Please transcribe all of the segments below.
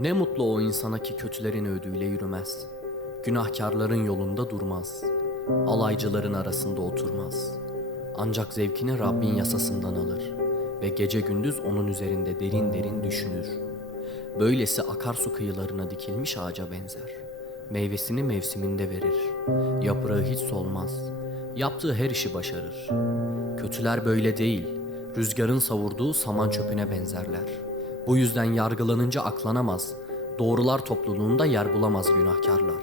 Ne mutlu o insana ki kötülerin ödüğüyle yürümez. Günahkarların yolunda durmaz. Alaycıların arasında oturmaz. Ancak zevkini Rabbin yasasından alır ve gece gündüz onun üzerinde derin derin düşünür. Böylesi akarsu kıyılarına dikilmiş ağaca benzer. Meyvesini mevsiminde verir. Yaprağı hiç solmaz. Yaptığı her işi başarır. Kötüler böyle değil. Rüzgarın savurduğu saman çöpüne benzerler. Bu yüzden yargılanınca aklanamaz. Doğrular topluluğunda yer bulamaz günahkarlar.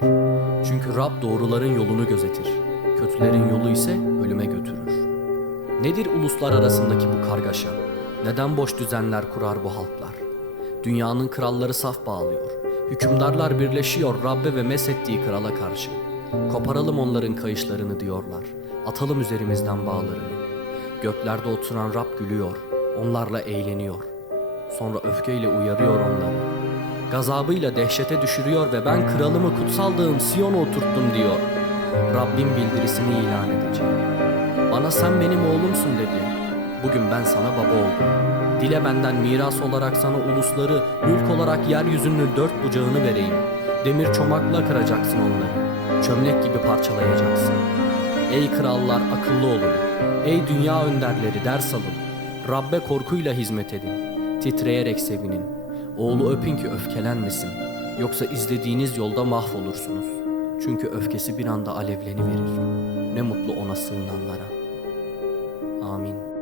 Çünkü Rab doğruların yolunu gözetir. Kötülerin yolu ise ölüme götürür. Nedir uluslar arasındaki bu kargaşa? Neden boş düzenler kurar bu halklar? Dünyanın kralları saf bağlıyor. Hükümdarlar birleşiyor Rabbe ve mesettiği krala karşı. Koparalım onların kayışlarını diyorlar. Atalım üzerimizden bağlarını. Göklerde oturan Rab gülüyor. Onlarla eğleniyor. Sonra öfkeyle uyarıyor onları. Gazabıyla dehşete düşürüyor ve ben kralımı kutsaldığım Siyon'a oturttum diyor. Rabbim bildirisini ilan edeceğim. Bana sen benim oğlumsun dedi. Bugün ben sana baba oldum. Dile benden miras olarak sana ulusları, mülk olarak yeryüzünün dört bucağını vereyim. Demir çomakla kıracaksın onları. Çömlek gibi parçalayacaksın. Ey krallar akıllı olun. Ey dünya önderleri ders alın. Rabbe korkuyla hizmet edin. Titreyerek sevinin. Oğlu öpün ki öfkelenmesin. Yoksa izlediğiniz yolda mahvolursunuz. Çünkü öfkesi bir anda alevleni verir. Ne mutlu ona sığınanlara. Amin.